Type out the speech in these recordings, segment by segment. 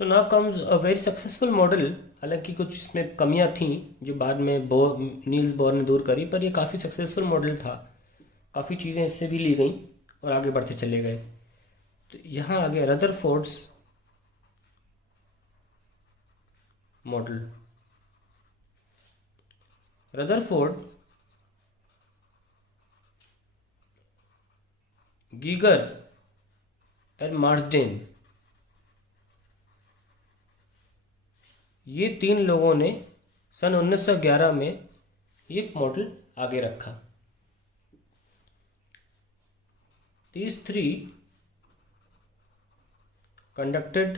So now comes a very successful model. हालांकि कुछ इसमें कमियां थी जो बाद में नील्स बोर ने दूर करी, पर ये काफ़ी सक्सेसफुल मॉडल था। काफ़ी चीज़ें इससे भी ली गई और आगे बढ़ते चले गए। तो यहाँ आगे Rutherford's model. Rutherford, Geiger and Marsden, ये तीन लोगों ने सन 1911 में ये मॉडल आगे रखा। These three conducted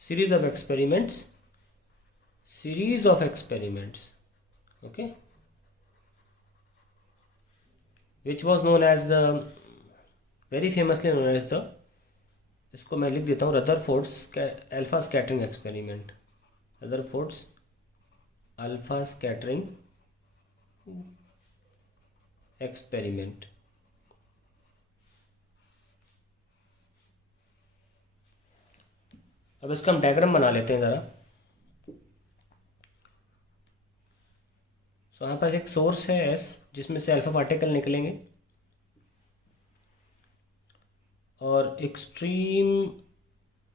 series of experiments, okay, which was known as the, very famously known as the, इसको मैं लिख देता हूँ, Rutherford's alpha scattering experiment. Rutherford's alpha scattering experiment. अब इसका हम डायग्राम बना लेते हैं ज़रा। तो यहाँ पर एक सोर्स है एस, जिसमें से अल्फा पार्टिकल निकलेंगे और एक्सट्रीम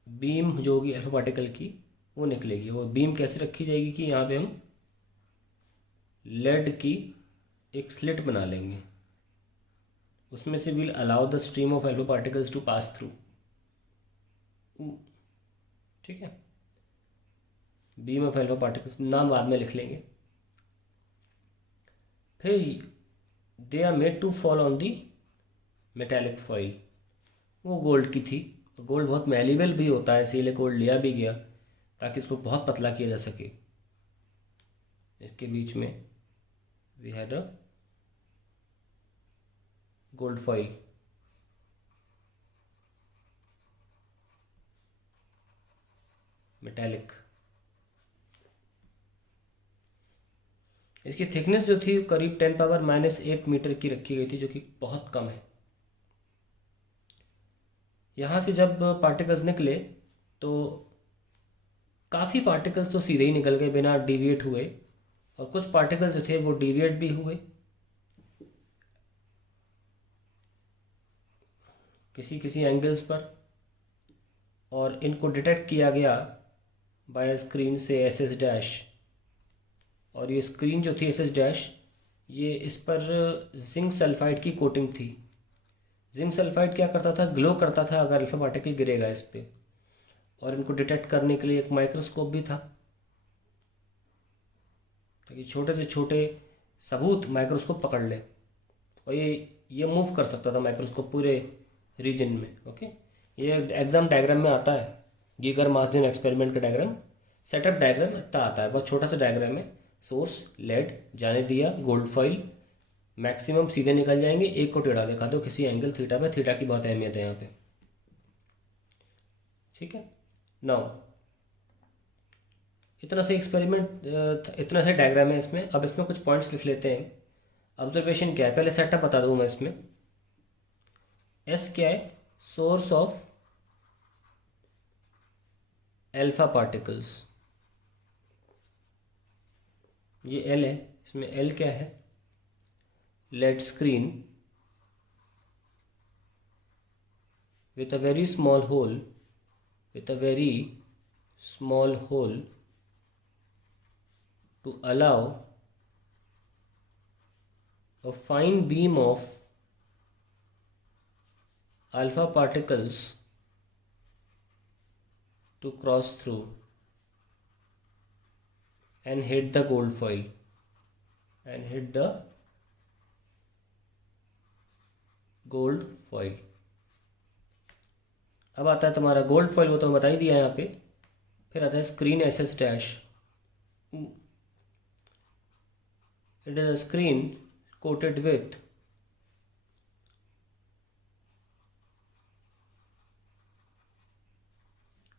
बीम जो होगी अल्फा पार्टिकल की वो निकलेगी। वो बीम कैसे रखी जाएगी कि यहाँ पे हम लेड की एक स्लिट बना लेंगे, उसमें से will allow the stream of alpha particles to pass through. ठीक है, बीम ऑफ अल्फा पार्टिकल्स नाम बाद में लिख लेंगे। फिर they are made to fall on the metallic foil. वो गोल्ड की थी। गोल्ड बहुत मैलेबल भी होता है, इसीलिए गोल्ड लिया भी गया ताकि इसको बहुत पतला किया जा सके। इसके बीच में we had a gold foil. Metallic, इसकी थिकनेस जो थी करीब 10⁻⁻8 मीटर की रखी गई थी, जो कि बहुत कम है। यहाँ से जब पार्टिकल्स निकले तो काफ़ी पार्टिकल्स तो सीधे ही निकल गए बिना डिविएट हुए, और कुछ पार्टिकल्स जो थे वो डिविएट भी हुए किसी किसी एंगल्स पर, और इनको डिटेक्ट किया गया बाय स्क्रीन से एस एस डैश। और ये स्क्रीन जो थी एस एस डैश, ये इस पर जिंक सल्फाइड की कोटिंग थी। जिंक सल्फाइड क्या करता था, ग्लो करता था अगर अल्फा पार्टिकल गिरेगा इस पर। और इनको डिटेक्ट करने के लिए एक माइक्रोस्कोप भी था, ताकि छोटे से छोटे सबूत माइक्रोस्कोप पकड़ ले। और ये मूव कर सकता था माइक्रोस्कोप पूरे रीजन में। ओके, ये एग्जाम डायग्राम में आता है, गीगर मार्सडेन एक्सपेरिमेंट का डायग्राम, सेटअप डायग्राम इतना आता है, बहुत छोटा सा डायग्राम है। सोर्स लेड जाने दिया, गोल्ड फॉइल, मैक्सिमम सीधे निकल जाएंगे, एक को टेढ़ा दिखा दो किसी एंगल थीटा पे। थीटा की बहुत अहमियत है यहाँ पे। ठीक है, नाउ इतना से एक्सपेरिमेंट, इतना से डायग्राम है इसमें। अब इसमें कुछ पॉइंट्स लिख लेते हैं। ऑब्जर्वेशन क्या है, पहले सेटअप बता दूँ मैं इसमें। एस क्या है, सोर्स ऑफ अल्फा पार्टिकल्स, ये एल है। इसमें एल क्या है, lead screen with a very small hole, with a very small hole to allow a fine beam of alpha particles to cross through and hit the gold foil and hit the gold foil। अब आता है तुम्हारा gold foil, वो तो बता ही दिया यहाँ पे। फिर आता है screen S S dash. It is a screen coated with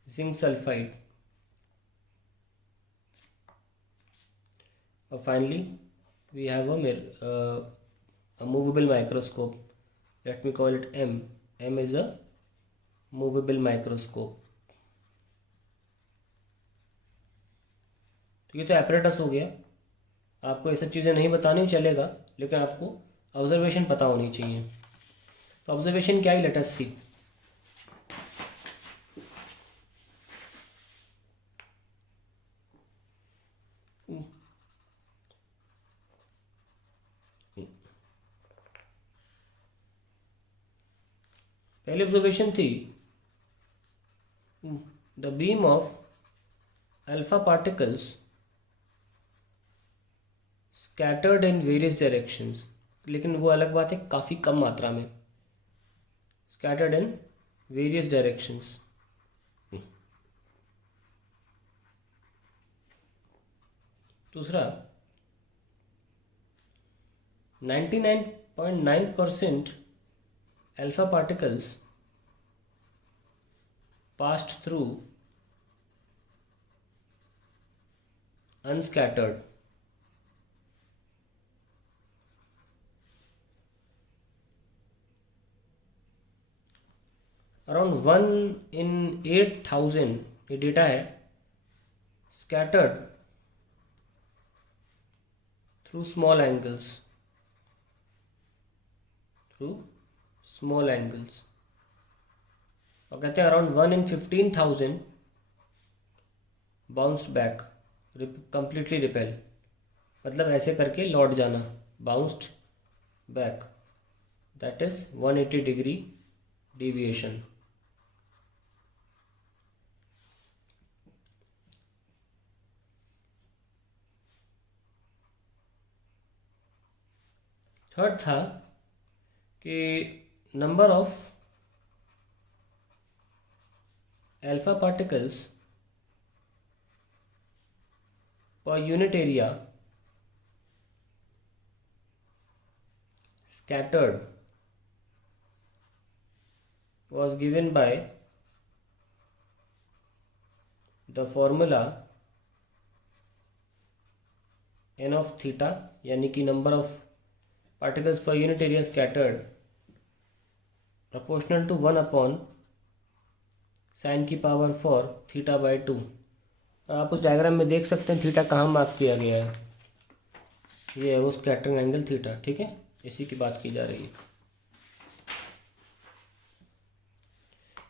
zinc sulphide. और finally we have a mirror, a movable microscope. Let me call it M. M is a movable microscope. तो ये तो एपरेटस हो गया। आपको ये सब चीज़ें नहीं बतानी चलेगा, लेकिन आपको ऑब्जर्वेशन पता होनी चाहिए। तो ऑब्जर्वेशन क्या है, लेट अस सी। पहली ऑब्जर्वेशन थी the beam of alpha particles scattered in various directions, लेकिन वो अलग बात है, काफ़ी कम मात्रा में। Scattered in various directions. दूसरा, 99.9% alpha particles passed through unscattered. Around 1 in 8,000 ये डेटा है, scattered through small angles, और कहते हैं around 1 in 15,000 bounced back, completely repel, मतलब ऐसे करके लौट जाना, bounced back, that is 180 degree deviation. Third था कि number of alpha particles per unit area scattered was given by the formula n of theta, यानी कि number of particles per unit area scattered proportional to 1 upon sine की power 4 theta by 2। और आप उस diagram में देख सकते हैं थीटा कहाँ मार्क किया गया है, ये है वो स्कैटरिंग एंगल थीटा, ठीक है, इसी की बात की जा रही है।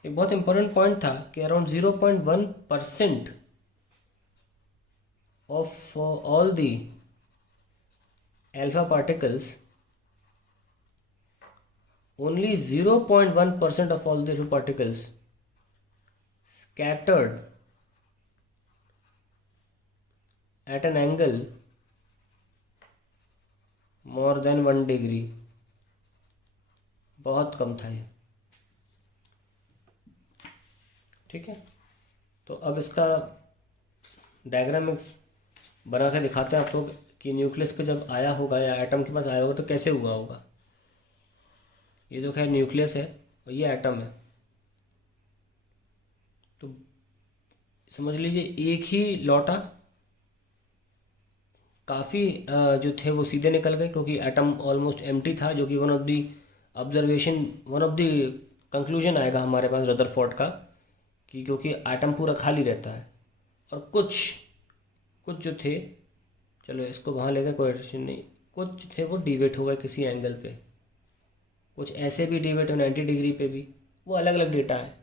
एक बहुत इंपॉर्टेंट पॉइंट था कि around 0.1% of all the alpha particles, only 0.1% of all the alpha particles scattered at an angle more than 1 degree। बहुत कम था ये, ठीक है। तो अब इसका डायग्राम में बना कर दिखाते हैं आप लोग कि न्यूक्लियस पे जब आया होगा या एटम के पास आया होगा तो कैसे हुआ होगा। ये जो खैर न्यूक्लियस है और ये एटम है, तो समझ लीजिए एक ही लौटा, काफ़ी जो थे वो सीधे निकल गए क्योंकि एटम ऑलमोस्ट एम्प्टी था, जो कि वन ऑफ द कंक्लूजन आएगा हमारे पास रदरफोर्ड का कि क्योंकि एटम पूरा खाली रहता है। और कुछ जो थे, चलो इसको वहाँ लेकर कोई टेंशन नहीं, कुछ थे वो डिवेट हो गए किसी एंगल पे, कुछ ऐसे भी डिवेट हो 90 डिग्री पे भी, वो अलग अलग डेटा है,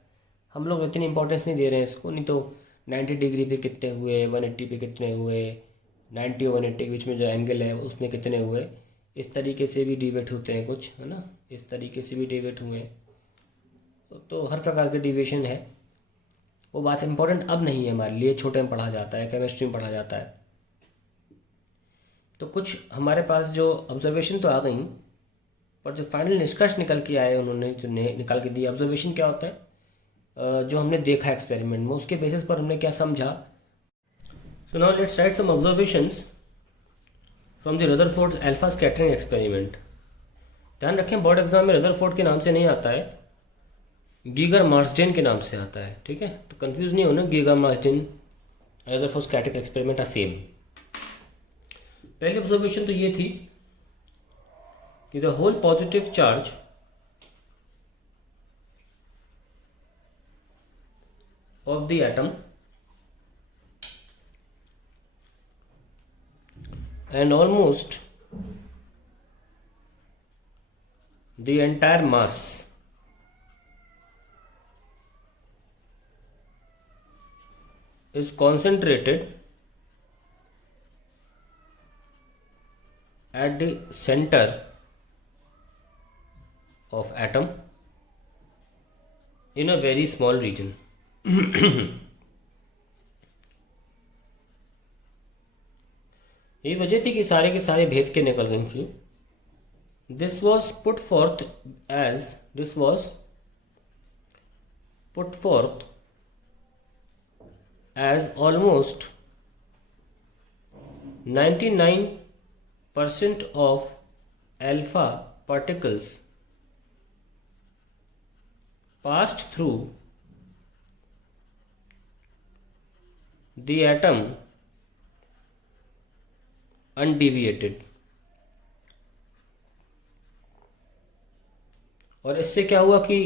हम लोग इतनी इंपॉर्टेंस नहीं दे रहे हैं इसको। नहीं तो 90 डिग्री पे कितने हुए, 180 पे कितने हुए, 90 और 180 के बीच में जो एंगल है उसमें कितने हुए, इस तरीके से भी डिवेट होते हैं कुछ, है ना, इस तरीके से भी डिवेट हुए। तो हर प्रकार के डिविएशन है, वो बात इंपॉर्टेंट अब नहीं है हमारे लिए, छोटे में पढ़ा जाता है, केमिस्ट्री में पढ़ा जाता है। तो कुछ हमारे पास जो ऑब्जर्वेशन तो आ गई, पर जो फाइनल निष्कर्ष निकल के आए उन्होंने जो निकाल के दिया, ऑब्जर्वेशन क्या होता है, जो हमने देखा एक्सपेरिमेंट में उसके बेसिस पर हमने क्या समझा। So now let's write some observations from the Rutherford alpha scattering experiment. ध्यान रखें बोर्ड एग्जाम में रदरफोर्ड के नाम से नहीं आता है, गीगर मार्सडेन के नाम से आता है, ठीक है, तो कंफ्यूज नहीं होना, Geiger Marsden Rutherford scattering experiment are same. पहली ऑब्जर्वेशन तो ये थी कि the whole positive charge of the atom and almost the entire mass is concentrated at the center of atom in a very small region. ये वजह थी कि सारे के सारे भेद के निकल गए क्यों. This was put forth as almost 99% of alpha particles passed through the atom undeviated. और इससे क्या हुआ कि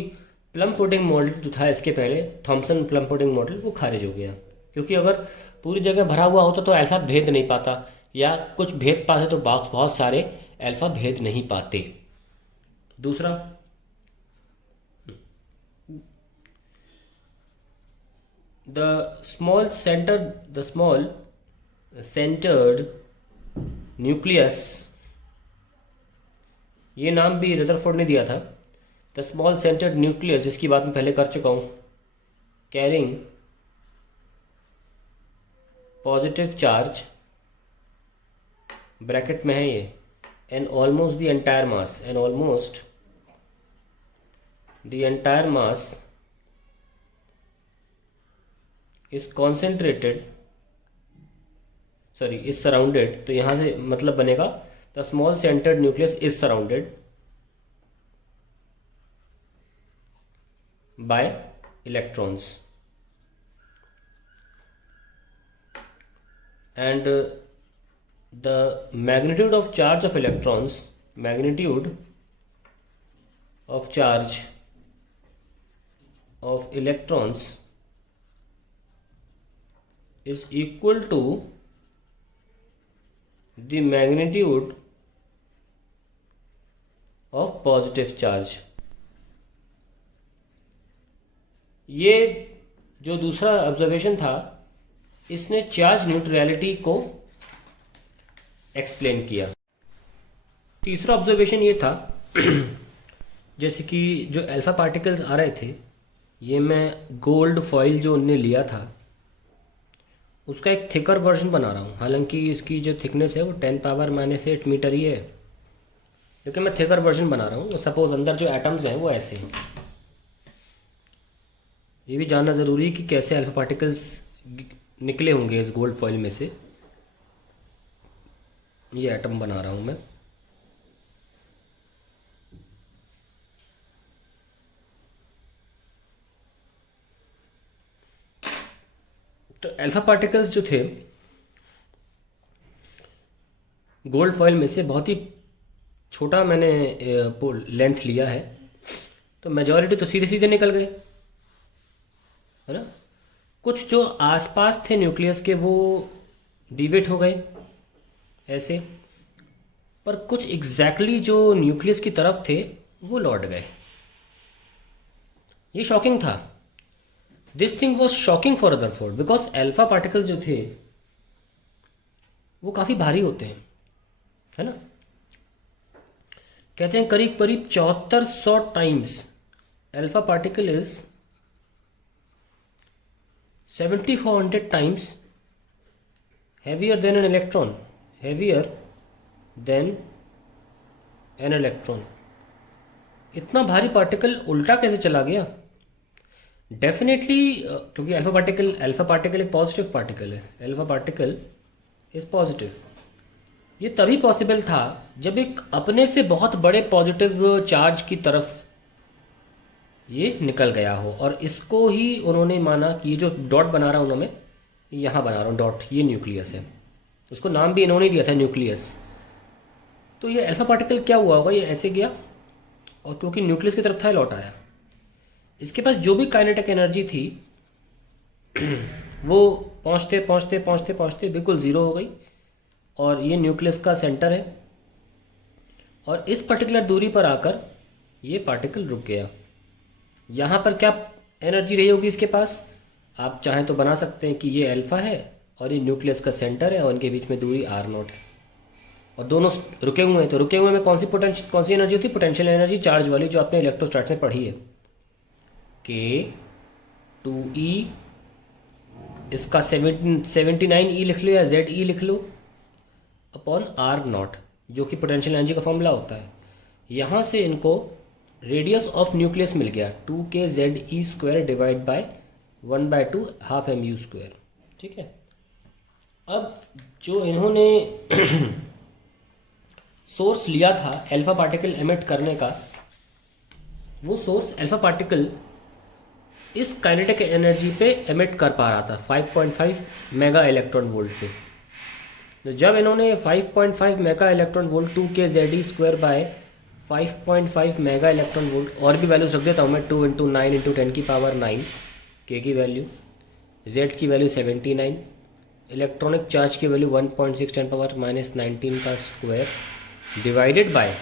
प्लम पुडिंग मॉडल जो था इसके पहले, थॉमसन प्लम पुडिंग मॉडल, वो खारिज हो गया. क्योंकि अगर पूरी जगह भरा हुआ होता तो अल्फा भेद नहीं पाता, या कुछ भेद पाते तो बहुत सारे अल्फा भेद नहीं पाते. दूसरा, द स्मॉल सेंटर्ड न्यूक्लियस, ये नाम भी रदरफोर्ड ने दिया था. द स्मॉल सेंटर्ड न्यूक्लियस, जिसकी बात मैं पहले कर चुका हूँ, कैरिंग पॉजिटिव चार्ज, ब्रैकेट में है ये, and almost the entire mass is concentrated, is surrounded. तो यहां से मतलब बनेगा the small centred nucleus is surrounded by electrons, and the magnitude of charge of electrons is equal to the magnitude of positive charge. ये जो दूसरा observation था, इसने चार्ज न्यूट्रलिटी को एक्सप्लेन किया. तीसरा ऑब्जर्वेशन ये था, जैसे कि जो अल्फा पार्टिकल्स आ रहे थे, ये मैं गोल्ड फॉइल जो उनने लिया था उसका एक थिकर वर्जन बना रहा हूँ. हालांकि इसकी जो थिकनेस है वो 10⁻⁸ मीटर ही है, लेकिन मैं थिकर वर्जन बना रहा हूँ. सपोज अंदर जो एटम्स हैं वो ऐसे हैं. ये भी जानना ज़रूरी है कि कैसे अल्फा पार्टिकल्स निकले होंगे इस गोल्ड फॉइल में से. ये एटम बना रहा हूँ मैं. तो अल्फा पार्टिकल्स जो थे गोल्ड फॉइल में से बहुत ही छोटा मैंने लेंथ लिया है, तो मेजॉरिटी तो सीधे सीधे निकल गए, है ना. कुछ जो आसपास थे न्यूक्लियस के वो डिवेट हो गए ऐसे, पर कुछ एग्जैक्टली जो न्यूक्लियस की तरफ थे वो लौट गए. ये शॉकिंग था. This thing was shocking for Rutherford because alpha particle जो थे वो काफ़ी भारी होते हैं, है ना. कहते हैं करीब करीब 7400 times alpha particle is 7400 times heavier than an electron. इतना भारी पार्टिकल उल्टा कैसे चला गया? डेफिनेटली क्योंकि अल्फा पार्टिकल एक पॉजिटिव पार्टिकल है. Alpha particle is positive. ये तभी पॉसिबल था जब एक अपने से बहुत बड़े पॉजिटिव चार्ज की तरफ ये निकल गया हो. और इसको ही उन्होंने माना कि ये जो डॉट बना रहा हूँ ना मैं, यहाँ बना रहा हूँ डॉट, ये न्यूक्लियस है. उसको नाम भी इन्होंने दिया था न्यूक्लियस. तो ये अल्फा पार्टिकल क्या हुआ होगा, ये ऐसे गया और क्योंकि न्यूक्लियस की तरफ था लौट आया. इसके पास जो भी काइनेटिक एनर्जी थी वो पहुँचते पहुँचते बिल्कुल ज़ीरो हो गई. और ये न्यूक्लियस का सेंटर है, और इस पर्टिकुलर दूरी पर आकर ये पार्टिकल रुक गया। यहाँ पर क्या एनर्जी रही होगी इसके पास? आप चाहें तो बना सकते हैं कि ये अल्फा है और ये न्यूक्लियस का सेंटर है और इनके बीच में दूरी r नॉट है, और दोनों रुके हुए हैं। तो रुके हुए में कौन सी एनर्जी होती है? पोटेंशियल एनर्जी, चार्ज वाली, जो आपने इलेक्ट्रोस्टैटिक्स में पढ़ी है, K2E। इसका 79E लिख लो या ZE लिख लो अपॉन r नॉट, जो कि पोटेंशियल एनर्जी का फॉर्मूला होता है। यहाँ से इनको रेडियस ऑफ न्यूक्लियस मिल गया 2kZe² divide by 1/2 half mu²। ठीक है। अब जो इन्होंने सोर्स लिया था अल्फा पार्टिकल एमिट करने का, वो सोर्स अल्फा पार्टिकल इस काइनेटिक एनर्जी पे एमिट कर पा रहा था 5.5 मेगा इलेक्ट्रॉन वोल्ट पे। तो जब इन्होंने 5.5 mega electron volt 2kZe² by 5.5 mega electron volt, और भी वैल्यूज रख देता हूँ मैं, 2 × 9 × 10⁻⁹ के की वैल्यू, Z की वैल्यू 79, इलेक्ट्रॉनिक चार्ज की वैल्यू 1.6 10⁻⁻19 का स्क्वायर डिवाइडेड बाय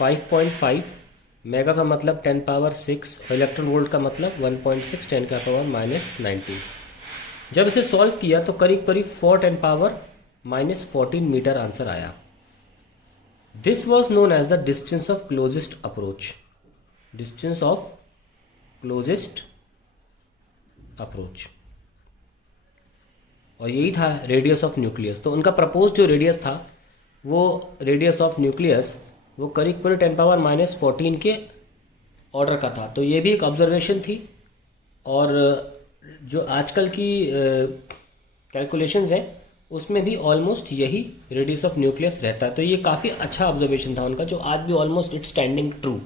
5.5 मेगा का मतलब 10⁻6 और इलेक्ट्रॉन वोल्ट का मतलब 1.6 10⁻⁻19। जब इसे सॉल्व किया तो करीब करीब 4 10⁻⁻14 मीटर आंसर आया। This was known as the distance of closest approach, distance of closest approach, और यही था रेडियस ऑफ न्यूक्लियस। तो उनका प्रपोज जो रेडियस था, वो रेडियस ऑफ न्यूक्लियस वो करीब करीब 10⁻⁻14 के ऑर्डर का था। तो ये भी एक ऑब्जर्वेशन थी, और जो आजकल की कैलकुलेशंस हैं उसमें भी ऑलमोस्ट यही रेडियस ऑफ न्यूक्लियस रहता है। तो ये काफ़ी अच्छा ऑब्जर्वेशन था उनका, जो आज भी almost it's standing true.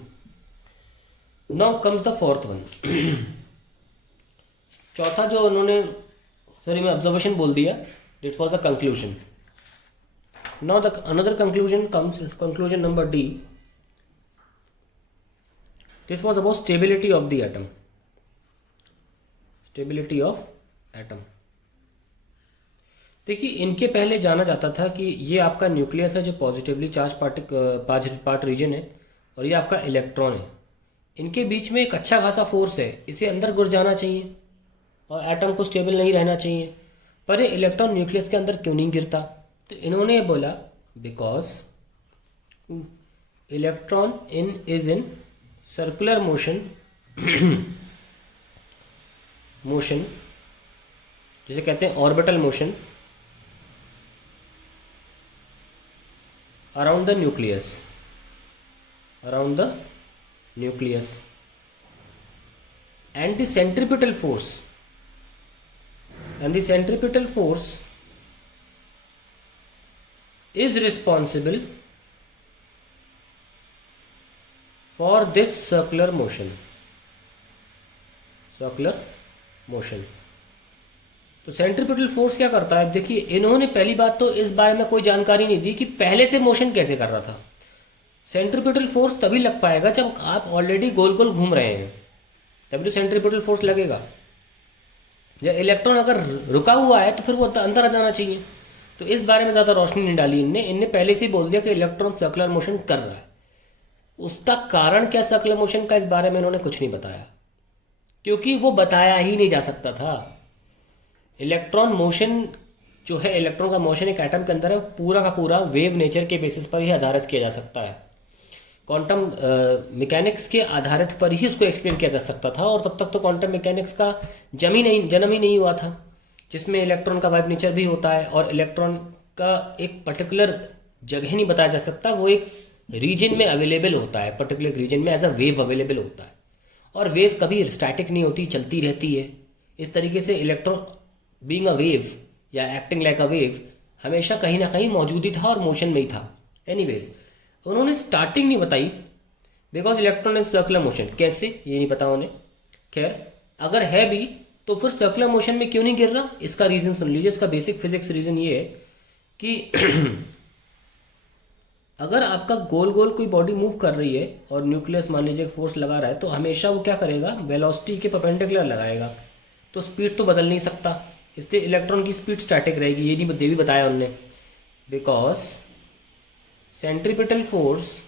Now comes the fourth one. चौथा जो उन्होंने, सॉरी मैं ऑब्जर्वेशन बोल दिया, it was a conclusion. Now the another conclusion comes, conclusion number D. This was about stability of the atom. Stability of atom. देखिए, इनके पहले जाना जाता था कि ये आपका न्यूक्लियस है जो पॉजिटिवली चार्ज पार्ट रीजन है, और ये आपका इलेक्ट्रॉन है। इनके बीच में एक अच्छा खासा फोर्स है, इसे अंदर घुस जाना चाहिए और एटम को स्टेबल नहीं रहना चाहिए। पर ये इलेक्ट्रॉन न्यूक्लियस के अंदर क्यों नहीं गिरता? तो इन्होंने बोला because electron is in circular motion, motion जिसे कहते हैं orbital motion, around the nucleus, around the nucleus, and the centripetal force, and the centripetal force is responsible for this circular motion, circular motion। तो centripetal force क्या करता है? देखिए, इन्होंने पहली बात तो इस बारे में कोई जानकारी नहीं दी कि पहले से मोशन कैसे कर रहा था। सेंट्रीपिटल फोर्स तभी लग पाएगा जब आप ऑलरेडी गोल गोल घूम रहे हैं, तभी तो सेंट्रीपिटल फोर्स लगेगा। जब इलेक्ट्रॉन अगर रुका हुआ है तो फिर वो अंदर आ जाना चाहिए। तो इस बारे में ज़्यादा रोशनी नहीं डाली इनने पहले से ही बोल दिया कि इलेक्ट्रॉन सर्कुलर मोशन कर रहा है। उसका कारण क्या सर्कुलर मोशन का, इस बारे में इन्होंने कुछ नहीं बताया, क्योंकि वो बताया ही नहीं जा सकता था। इलेक्ट्रॉन मोशन जो है, इलेक्ट्रॉन का मोशन एक एटम के अंदर है, पूरा का पूरा वेव नेचर के बेसिस पर ही आधारित किया जा सकता है। क्वांटम मैकेनिक्स के आधारित पर ही उसको एक्सप्लेन किया जा सकता था, और तब तक तो क्वांटम मैकेनिक्स का जन्म ही नहीं हुआ था, जिसमें इलेक्ट्रॉन का वाइब नेचर भी होता है, और इलेक्ट्रॉन का एक पर्टिकुलर जगह नहीं बताया जा सकता, वो एक रीजन में अवेलेबल होता है, पर्टिकुलर रीजन में एज अ वेव अवेलेबल होता है। और वेव कभी स्टैटिक नहीं होती, चलती रहती है। इस तरीके से इलेक्ट्रॉन बीइंग अ वेव या एक्टिंग लाइक अ वेव हमेशा कहीं ना कहीं मौजूद ही था और मोशन में ही था। एनीवेज, उन्होंने स्टार्टिंग नहीं बताई, because electron is circular motion. कैसे, ये नहीं पता उन्हें। खैर, अगर है भी तो फिर सर्कुलर मोशन में क्यों नहीं गिर रहा, इसका रीजन सुन लीजिए। इसका बेसिक फिजिक्स रीजन ये है कि अगर आपका गोल गोल कोई बॉडी मूव कर रही है और न्यूक्लियस मान लीजिए फोर्स लगा रहा है, तो हमेशा वो क्या करेगा, वेलोसिटी के परपेंडिकुलर लगाएगा। तो स्पीड तो बदल नहीं सकता, इसलिए इलेक्ट्रॉन की स्पीड स्टैटिक रहेगी। ये भी बताया उनने because centripetal force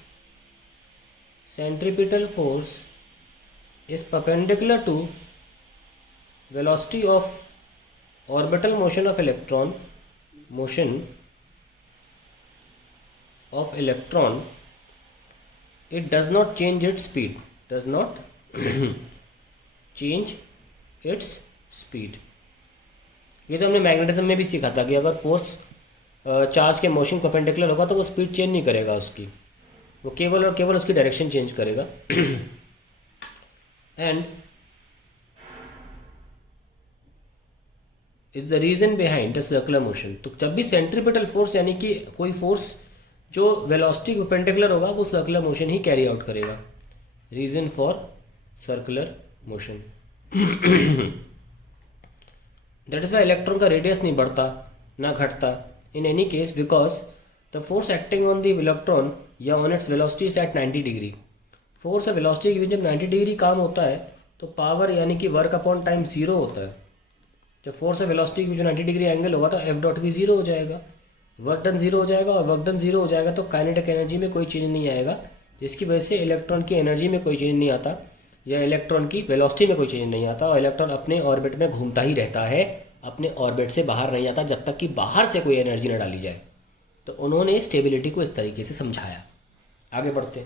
is perpendicular to velocity of orbital motion of electron, it does not change its speed, ये तो हमने मैग्नेटिज्म में भी सीखा था कि अगर फोर्स चार्ज के मोशन परपेंडिकुलर होगा तो वो स्पीड चेंज नहीं करेगा उसकी, वो केवल और केवल उसकी डायरेक्शन चेंज करेगा। And is the reason behind the circular motion. तो जब भी सेंट्रीपिटल फोर्स यानी कि कोई फोर्स जो वेलोसिटी के परपेंडिकुलर होगा वो सर्कुलर मोशन ही कैरी आउट करेगा। Reason for circular motion. That is why electron का रेडियस नहीं बढ़ता ना घटता in any case, because the force acting on the electron या on its velocity is at 90 degree. Force और वेलोसिटी के बीच जब 90 डिग्री काम होता है तो पावर यानी कि वर्क अपॉन टाइम जीरो होता है। जब फोर्स और वेलोसिटी के बीच 90 डिग्री एंगल होगा तो एफ डॉट भी जीरो हो जाएगा, वर्क डन जीरो हो जाएगा, और वर्क डन जीरो हो जाएगा तो काइनेटिक एनर्जी में कोई चेंज नहीं आएगा, जिसकी वजह से इलेक्ट्रॉन की एनर्जी में कोई चेंज नहीं आता या इलेक्ट्रॉन की वेलोसिटी में कोई चेंज नहीं आता, और इलेक्ट्रॉन अपने ऑर्बिट में घूमता ही रहता है, अपने ऑर्बिट से बाहर नहीं आता जब तक कि बाहर से कोई एनर्जी न डाली जाए। तो उन्होंने स्टेबिलिटी को इस तरीके से समझाया। आगे बढ़ते,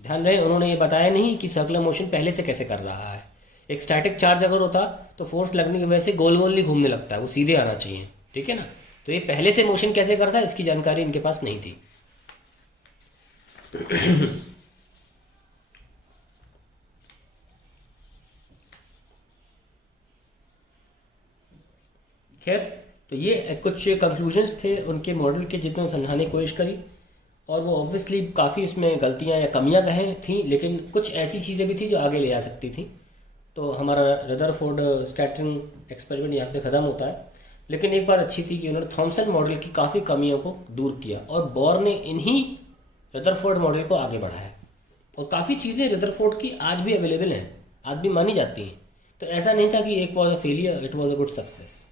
ध्यान रहे उन्होंने ये बताया नहीं कि सर्कुलर मोशन पहले से कैसे कर रहा है। एक स्टैटिक चार्ज अगर होता तो फोर्स लगने की वजह से गोल गोल नहीं घूमने लगता है, वो सीधे आना चाहिए, ठीक है ना। तो ये पहले से मोशन कैसे करता है इसकी जानकारी इनके पास नहीं थी। खैर, तो ये कुछ कंक्लूजन्स थे उनके मॉडल के जितने समझाने की कोशिश करी, और वो ऑब्वियसली काफ़ी उसमें गलतियां या कमियां कहें थी, लेकिन कुछ ऐसी चीज़ें भी थी जो आगे ले जा सकती थी। तो हमारा रदरफोर्ड स्कैटरिंग एक्सपेरिमेंट यहाँ पे ख़त्म होता है, लेकिन एक बात अच्छी थी कि उन्होंने थॉमसन मॉडल की काफ़ी कमियों को दूर किया, और बोर ने इन्हीं रदरफोर्ड मॉडल को आगे बढ़ाया, और काफ़ी चीज़ें रदरफोर्ड की आज भी अवेलेबल हैं, आज भी मानी जाती हैं। तो ऐसा नहीं था कि एक was a failure, it was a good success.